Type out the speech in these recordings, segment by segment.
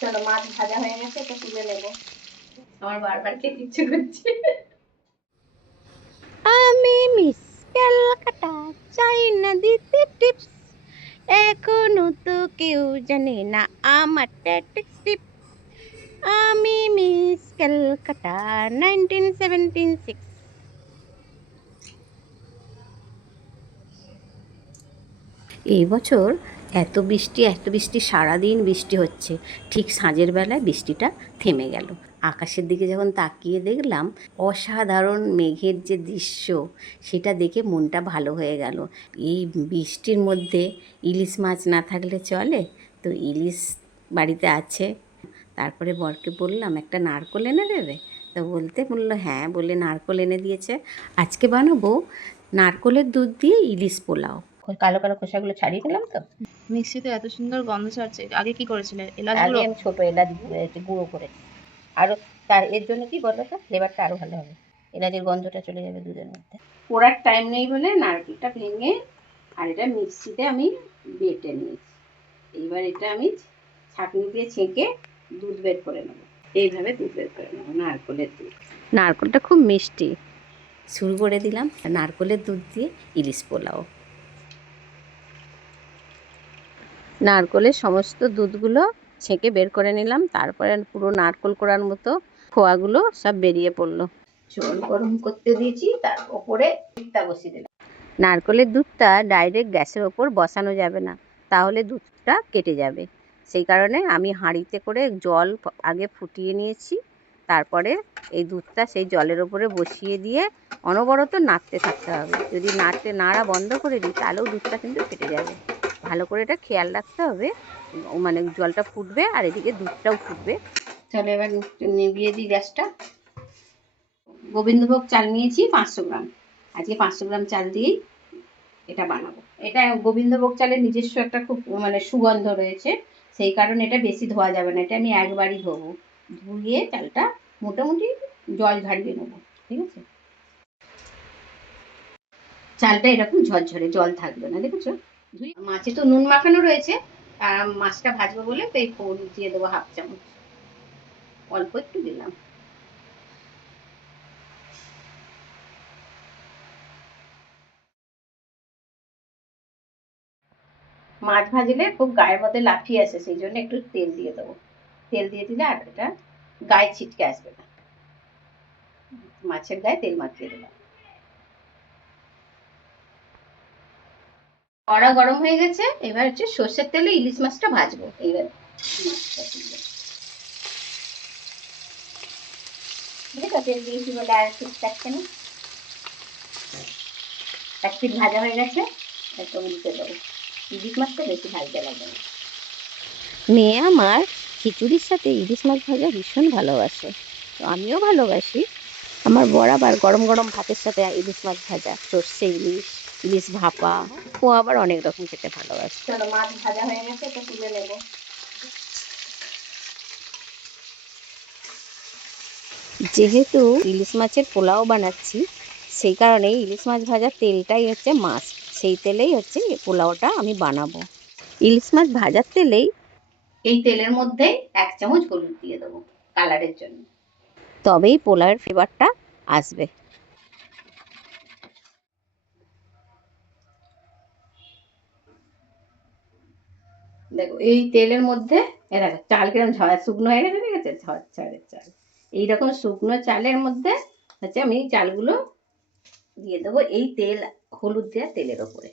চলো, মাছ ভাজা হয়ে গেছে, এটা তুলে নেবো। আমার বারবার খেতে ইচ্ছে করছে। আমি মিস ক্যালকাটা, চাই না দিতে টিপস, এখনো তো কেউ জানে না আমার ট্যাক্স টিপ। আমি মিস ক্যালকাটা 1976। এই বছর এত বৃষ্টি সারাদিন বৃষ্টি হচ্ছে। ঠিক সাঁঝের বেলায় বৃষ্টিটা থেমে গেল। আকাশের দিকে যখন তাকিয়ে দেখলাম অসাধারণ মেঘের যে দৃশ্য, সেটা দেখে মনটা ভালো হয়ে গেল। এই বৃষ্টির মধ্যে ইলিশ মাছ না থাকলে চলে, তো ইলিশ বাড়িতে আছে। তারপরে বরকে বললাম একটা নারকেল এনে দেবে, তো বললো হ্যাঁ, বলে নারকেল এনে দিয়েছে। আজকে বানাবো নারকেলের দুধ দিয়ে ইলিশ পোলাও। কালো কালো খোসাগুলো ছাড়িয়ে দিলাম তো। মিক্সিতে এত সুন্দর গন্ধ ছাড়ছে। আগে কি করেছিলে? এলাচ আগে গুঁড়ো? আমি ছোট এলাচ গুঁড়ো করেছি। আরও তার এর জন্য কি বলো তো, ফ্লেভারটা আরও ভালো হবে, এলাচের গন্ধটা চলে যাবে দুধের মধ্যে। পোড়ার টাইম নেই বলে নারকেলটা ভেঙে আর এটা মিক্সিতে আমি বেটে নিয়েছি। এইবার এটা আমি ছাঁকনি দিয়ে ছেঁকে দুধ বের করে নেবো। এইভাবে দুধ বের করে নেবো, নারকেলের দুধ। নারকেলটা খুব মিষ্টি। শুরু করে দিলাম নারকেলের দুধ দিয়ে ইলিশ পোলাও। নারকেলের সমস্ত দুধগুলো ছেঁকে বের করে নিলাম, তারপরে পুরো নারকেল কোড়ার মতো খোয়াগুলো সব বেরিয়ে পড়লো। জল গরম করতে দিয়েছি, তার উপরে দুধটা বসিয়ে দিলাম। নারকেলের দুধটা ডাইরেক্ট গ্যাসের ওপর বসানো যাবে না, তাহলে দুধটা কেটে যাবে। সেই কারণে আমি হাঁড়িতে করে জল আগে ফুটিয়ে নিয়েছি, তারপরে এই দুধটা সেই জলের ওপরে বসিয়ে দিয়ে অনবরত নাড়তে থাকতে হবে। যদি নাড়া বন্ধ করে দিই তাহলেও দুধটা কিন্তু ফেটে যাবে। ভালো করে এটা খেয়াল রাখতে হবে, মানে জলটা ফুটবে আর এদিকে দুধটাও ফুটবে। তাহলে এবার নিভিয়ে দিই গ্যাসটা। গোবিন্দভোগ চাল নিয়েছি 500 গ্রাম। আজকে 500 গ্রাম চাল দিয়েই এটা বানাবো। এটা গোবিন্দভোগ চালের নিজস্ব একটা খুব মানে সুগন্ধ রয়েছে, সেই কারণে এটা বেশি ধোয়া যাবে না। এটা আমি একবারই ধোবো, ধুয়ে চালটা মোটামুটি জল ঝাড়িয়ে নেবো, ঠিক আছে? চালটা এরকম ঝরঝরে, জল থাকবে না, দেখেছো? মাছে তো নুন মাখানো রয়েছে, আর মাছটা ভাজবো বলে তো এই ফোড়ন দিয়ে দেবো 1/2 চামচ, অল্প একটু দিলাম। মাছ ভাজলে খুব গায়ের মধ্যে লাফিয়ে আসে, সেই জন্য একটু তেল দিয়ে দেবো। তেল দিয়ে দিলে আর এটা গায়ে ছিটকে আসবে না। মাছের গায়ে তেল মাখিয়ে দিলাম। কড়া গরম হয়ে গেছে, এবার হচ্ছে সর্ষের তেলে ইলিশ মাছটা ভাজবো। এইবার মাছটা তেল দিয়েছি বলে আর ঠিক থাকছে না। এক পিঠ ভাজা হয়ে গেছে, একটু উল্টে দেবো। ইলিশ মাছটা বেশি ভাজতে লাগবে না। মেয়ে আমার খিচুড়ির সাথে ইলিশ মাছ ভাজা ভীষণ ভালোবাসে, তো আমিও ভালোবাসি। আমার বর আবার গরম গরম ভাতের সাথে ইলিশ মাছ ভাজা, সর্ষে ইলিশ, ইলিশ ভাপা, ও আবার অনেক রকম খেতে ভালোবাসে। চলো, মাছ ভাজা হয়ে গেছে, তো তুলে নেবো। যেহেতু ইলিশ মাছের পোলাও বানাচ্ছি, সেই কারণে ইলিশ মাছ ভাজার তেলটাই হচ্ছে মাস্ট। সেই তেলেই হচ্ছে এই পোলাওটা আমি বানাবো। ইলিশ মাছ ভাজার তেলেই, এই তেলের মধ্যে 1 চামচ হলুদ দিয়ে দেবো কালারের জন্য, তবেই পোলাওয়ের ফ্লেভারটা আসবে। দেখো এই তেলের মধ্যে দেখো চাল কিরম শুকনো হয়ে গেছে, ঠিক আছে? ঝরঝরে চাল, এইরকম শুকনো চালের মধ্যে হচ্ছে আমি চালগুলো দিয়ে দেবো এই তেল, হলুদ দেওয়া তেলের ওপরে।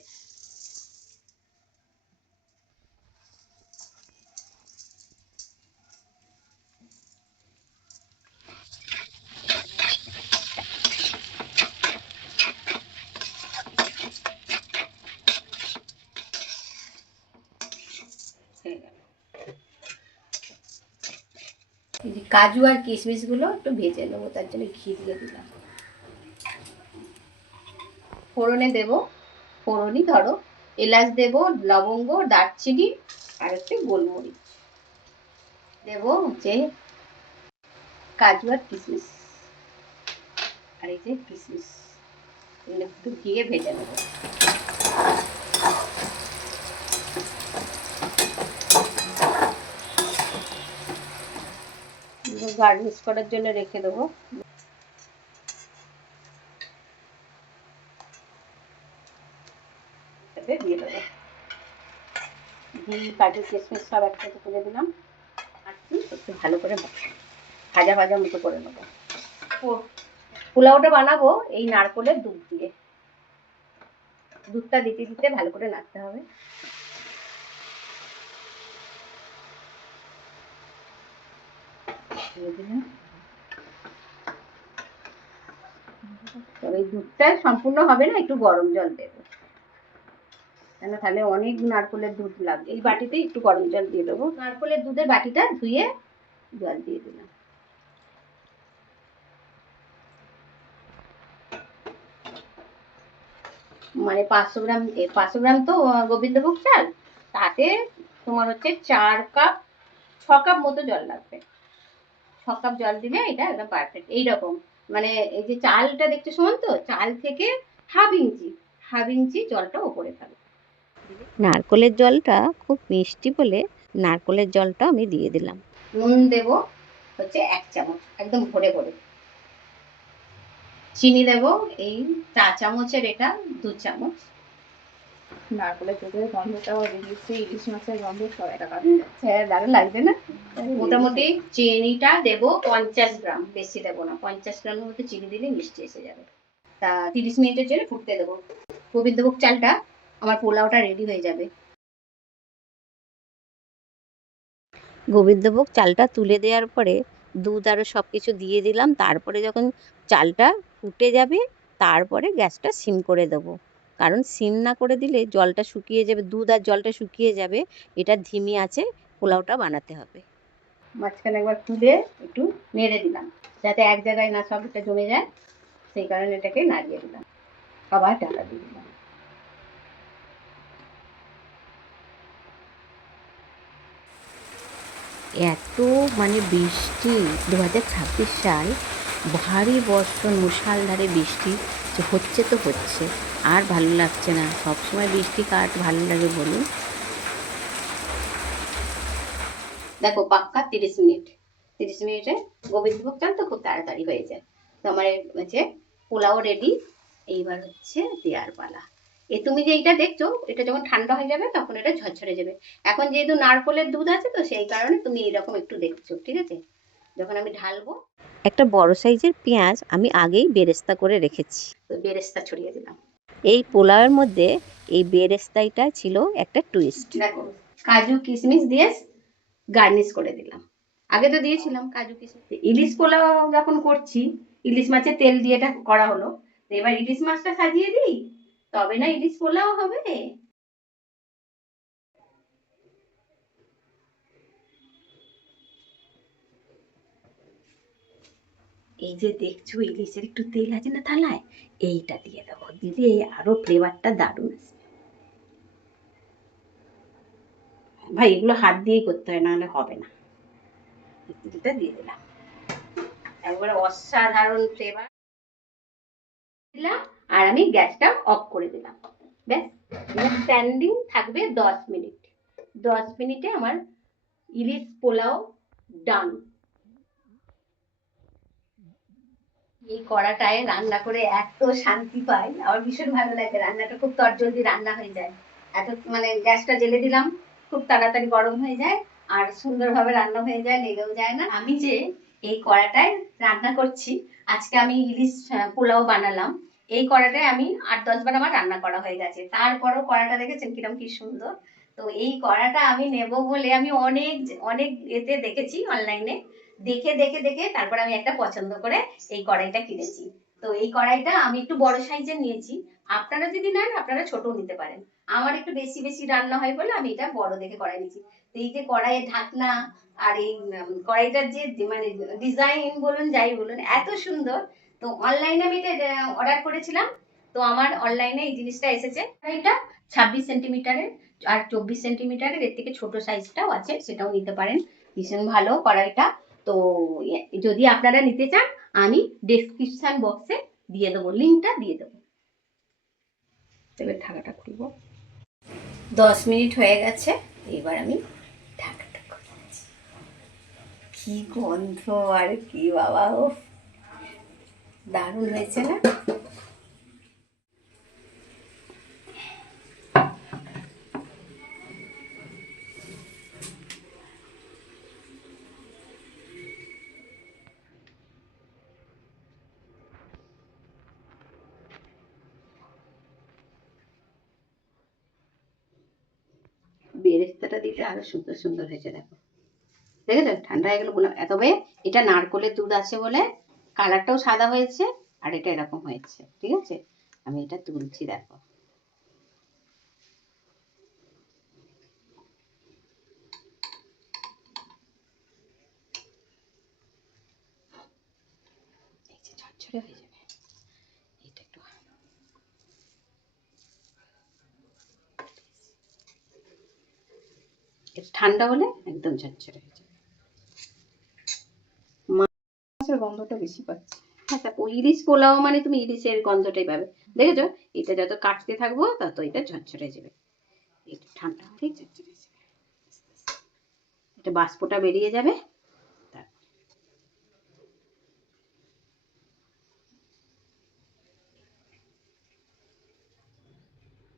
কাজু আর কিশমিশ গুলো একটু ভেজে নেবো, তার জন্য ঘি দিয়ে দিলাম। ফোড়নে দেবো, ফোড়নই ধরো এলাচ দেবো, লবঙ্গ, দারচিনি আর একটু গোলমরিচ দেবো, হচ্ছে কাজু আর কিশমিশ, আর এই যে কিশমিশ, এগুলো একটু ঘিয়ে ভেজে নেবো। গার্নিশ করার জন্য রেখে দেবো। দিয়ে দেবো ঘি, কাজু, কিশমিশ সব একসাথে করে দিলাম। আর একটু ভালো করে ভাজা ভাজা মতো করে নেবো। পোলাওটা বানাবো এই নারকোলের দুধ দিয়ে। দুধটা দিতে দিতে ভালো করে নাড়তে হবে। তবে এই দুধটা সম্পূর্ণ হবে না, একটু গরম জল দেবো, কেন তাহলে অনেক নারকোলের দুধ লাগবে। এই বাটিতে একটু গরম জল দিয়ে দেবো। নারকোলের দুধের বাটিটা ধুয়ে জল দিয়ে দিলাম। মানে 500 গ্রাম তো গোবিন্দভোগ চাল, তাতে তোমার হচ্ছে 6 কাপ মতো জল লাগবে। 6 কাপ জল দিলে এটা একদম পারফেক্ট। এইরকম মানে এই যে চালটা দেখতে সমান, তো চাল থেকে হাফ ইঞ্চি জলটা ওপরে থাকবে। নারকোলের জলটা খুব মিষ্টি বলে নারকোলের জলটা আমি দিয়ে দিলাম। নুন দেব হচ্ছে 1 চামচ, একদম ভরে ভরে। চিনি দেব এই 4 চামচের এটা 2 চামচ। নারকলের দুধের গন্ধটাও বেরিয়েছে, ইলিশ মাছের গন্ধ সব একাকার। হ্যাঁ, দারুণ লাগবে না? মোটামুটি চিনিটা দেব 50 গ্রাম, বেশি দেবো না। 50 গ্রামের মতো চিনি দিলে মিষ্টি এসে যাবে। তা 30 মিনিটের জন্য ফুটতে দেবো। গোবিন্দভোগ চালটা আমার পোলাওটা রেডি হয়ে যাবে। গোবিন্দভোগ চালটা তুলে দেওয়ার পরে দুধ আরও সব কিছু দিয়ে দিলাম। তারপরে যখন চালটা ফুটে যাবে তারপরে গ্যাসটা সিম করে দেবো, কারণ সিম না করে দিলে জলটা শুকিয়ে যাবে, দুধ আর জলটা শুকিয়ে যাবে। এটা ধিমি আছে পোলাওটা বানাতে হবে। মাঝখানে একবার তুলে একটু নেড়ে দিলাম, যাতে এক জায়গায় না সবটা জমে যায়, সেই কারণে এটাকে নাড়িয়ে দিলাম। আবার ঢাকা দিয়ে দিলাম। এত মানে বৃষ্টি, 2026 সাল, ভারী বর্ষণ, মুষলধারে বৃষ্টি যে হচ্ছে তো হচ্ছে, আর ভালো লাগছে না। সবসময় বৃষ্টি কার ভালো লাগে বলুন? দেখো পাক্কা 30 মিনিটে গোবিন্দভোগ চাল তো খুব তাড়াতাড়ি হয়ে যায়। তো আমার হচ্ছে পোলাও রেডি। এইবার হচ্ছে দেওয়ার পালা। তুমি যে এইটা দেখছো, এটা যখন ঠান্ডা হয়ে যাবে তখন এটা ঝরঝরে যাবে। এখন যেহেতু নারকোলের দুধ আছে, তো সেই কারণে তুমি এইরকম একটু দেখছো, ঠিক আছে? যখন আমি ঢালবো, একটা বড় সাইজের পেঁয়াজ আমি আগেই বেরেস্তা করে রেখেছি। তো বেরেস্তা ছড়িয়ে দিলাম। এই পোলাওয়ের মধ্যে এই বেরেস্তাইটা ছিল একটা টুইস্ট। দেখো কাজু কিশমিশ দিয়ে গার্নিশ করে দিলাম। আগে তো দিয়েছিলাম কাজু কিশমিশ। ইলিশ পোলাও যখন করছি, ইলিশ মাছের তেল দিয়ে এটা করা হলো, তো এবার ইলিশ মাছটা সাজিয়ে দিই, তবে না ইলিশ পোলাও হবে। এই যে দেখছো ইলিশের একটু তেল আছে না থালায়, এইটা দিয়ে দেবো, দিলে আরো ফ্লেভারটা দারুণ আসবে। ভাই এগুলো হাত দিয়েই করতে হয়, নাহলে হবে না। তেলটা দিয়ে দিলাম, একবারে অসাধারণ ফ্লেভার দিলাম। আর আমি গ্যাসটা অফ করে দিলাম। ব্যাস, স্ট্যান্ডিং থাকবে 10 মিনিট। 10 মিনিটে আমার ইলিশ পোলাও ডান। এই কড়াটায় রান্না করে এত শান্তি পাই, আমার ভীষণ ভালো লাগে। রান্নাটা খুব তরজলদি রান্না হয়ে যায়। এত মানে গ্যাসটা জ্বেলে দিলাম, খুব তাড়াতাড়ি গরম হয়ে যায়, আর সুন্দরভাবে রান্না হয়ে যায়, লেগেও যায় না। আমি যে এই কড়াটায় রান্না করছি, আজকে আমি ইলিশ পোলাও বানালাম, এই কড়াটায় আমি 8-10 বার আমার রান্না করা হয়ে গেছে। তারপরও কড়াটা দেখেছেন কিরকম কি সুন্দর। তো এই কড়াটা আমি নেব বলে আমি অনেক অনেক এতে দেখেছি, অনলাইনে দেখে দেখে দেখে তারপর আমি একটা পছন্দ করে এই কড়াইটা কিনেছি। তো এই কড়াইটা আমি একটু বড় সাইজের নিয়েছি। আপনারা যদি নেন আপনারা ছোট নিতে পারেন। আমার একটু বেশি বেশি রান্না হয় বলে আমি এটা বড় দেখে কড়াই নিয়েছি। তো এই যে কড়াইয়ের ঢাকনা আর এই কড়াইটার যে মানে ডিজাইন বলুন যাই বলুন এত সুন্দর। তো অনলাইনে আমি এটা অর্ডার করেছিলাম, তো আমার অনলাইনে এই জিনিসটা এসেছে। এটা 26 সেন্টিমিটারের আর 24 সেন্টিমিটারের, এর থেকে ছোট সাইজটাও আছে, সেটাও নিতে পারেন। ভীষণ ভালো কড়াইটা। তো যদি আপনারা নিতে চান, আমি ডেসক্রিপশন বক্সে দিয়ে দেবো, লিঙ্কটা দিয়ে দেবো। এবার ঢাকাটা খুলবো। 10 মিনিট হয়ে গেছে, এবার আমি ঢাকাটা খুলছি। কি গন্ধ আর কি বাবা, ও দারুণ হয়েছে না? বেরেস্তাটা দিতে আরো সুন্দর সুন্দর হয়েছে, দেখো দেখেছো? ঠান্ডা হয়ে গেল বললাম। তবে এটা নারকলের দুধ আছে বলে কালারটাও সাদা হয়েছে, আর এটা এরকম হয়েছে। ঠিক আছে, আমি এটা তুলছি, দেখো। ঝরঝরে হয়ে যাবে এটা একটু। এটা ঠান্ডা হলে একদম ঝরঝরে হয়ে যাবে। মাছের গন্ধটা বেশি পাচ্ছি। হ্যাঁ, তা ইলিশ পোলাও মানে তুমি ইলিশের গন্ধটাই পাবে। দেখেছো? এটা যত কাটতে থাকবো তত এটা ঝরঝরে যাবে। এটা ঠান্ডা ঠিক ঝরঝরে যাবে, এটা বাষ্পটা বেরিয়ে যাবে।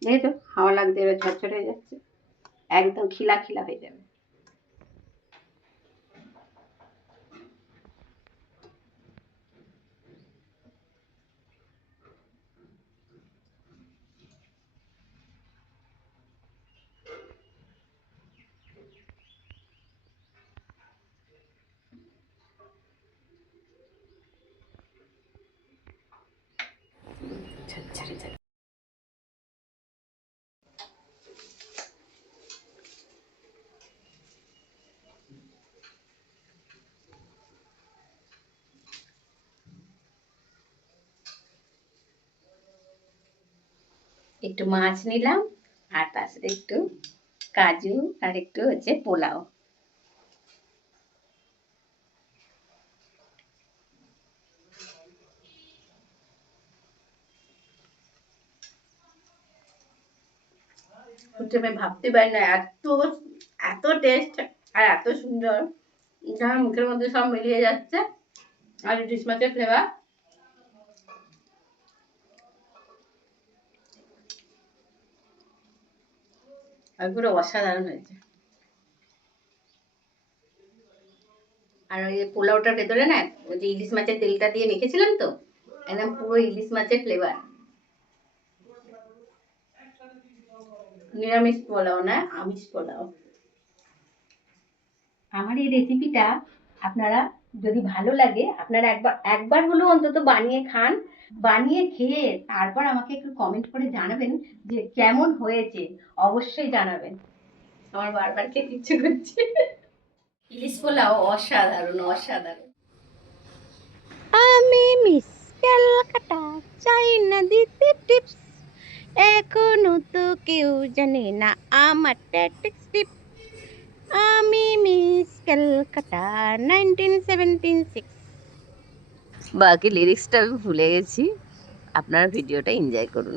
দেখেছো? হাওয়া লাগতে এবার ঝরঝরে হয়ে যাচ্ছে, একদম খিলা খিলা হয়ে যাবে। ঝরঝরে যাবে। একটু মাছ নিলাম, আর তার সাথে একটু কাজু, আর একটু হচ্ছে পোলাও। প্রথমে ভাবতে পারি না এত এত টেস্ট আর এত সুন্দর, যা মুখের মধ্যে সব মিলিয়ে যাচ্ছে। আর ইলিশ মাছের ফ্লেভার আর পুরো অসাধারণ হয়েছে। আর ওই পোলাওটার ভেতরে না ওই যে ইলিশ মাছের তেলটা দিয়ে মেখেছিলাম তো, একদম পুরো ইলিশ মাছের ফ্লেভার। নিরামিষ পোলাও না, আমিষ পোলাও। আমার এই রেসিপিটা আপনারা যদি ভালো লাগে, আপনারা একবার একবার হলেও অন্তত বানিয়ে খান। বানিয়ে খেয়ে তারপর আমাকে একটু কমেন্ট করে জানাবেন যে কেমন হয়েছে। অবশ্যই জানাবেন। আমার বারবার খেতে ইচ্ছে করছে। ইলিশ পোলাও অসাধারণ অসাধারণ। আমি মিস ক্যালকাটা, চাই না দিতে টিপস, এখনো তো কেউ জানে না আমার ট্যাক্টিক্স টিপ। আমি মিস ক্যালকাটা 1976। বাকি লিরিক্সটা আমি ভুলে গেছি, আপনারা ভিডিওটা এনজয় করুন।